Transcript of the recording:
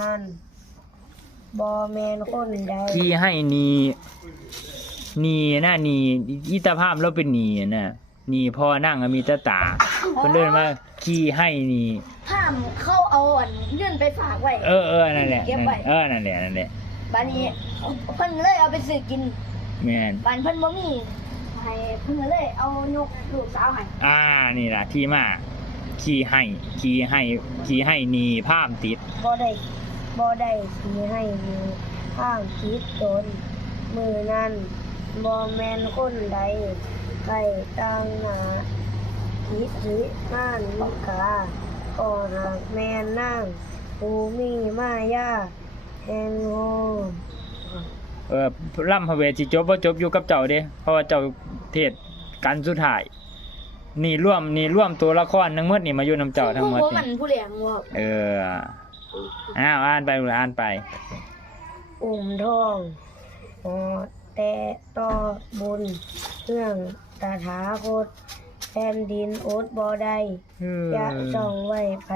นั่นบ่แม่นคนใดที่ให้นีนะนีอิตาภาพเราเป็นนีน่ะนีพ่อนั่งมีตาตาเพิ่นเดินมาขี้ให้นี ห้ามเข้าเอาเงินไปฝากไว้นั่นแหละนั่นแหละบัดนี้เพิ่นเลยเอาไปซื้อกินแม่นบัดเพิ่นบ่มีให้เพิ่นเลยเอายกลูกสาวให้นี่ล่ะที่มาขี้ให้นีภาพติดบ่ได้ขี้ให้มีห้ามคิดตนมือนั้นบ่แม่นคนใดใครตั้งหน้าคิดหรืออ่านวิกาก็หากแม่นนางผู้มีมายาแห่งโง่ล่ำพระเวทสิจบบ่จบอยู่กับเจ้าเด้เพราะว่าเจ้าเทศกันสุดท้ายนี่ร่วมตัวละครทั้งหมดนี่มาอยู่นำเจ้าทั้งหมดนี่ผู้เลี้ยงว่าอ่านไปทองแต่ต่อบุญเรื่องตถาคตแผ่นดินอดบ่ได้จะส่องไว้ไผ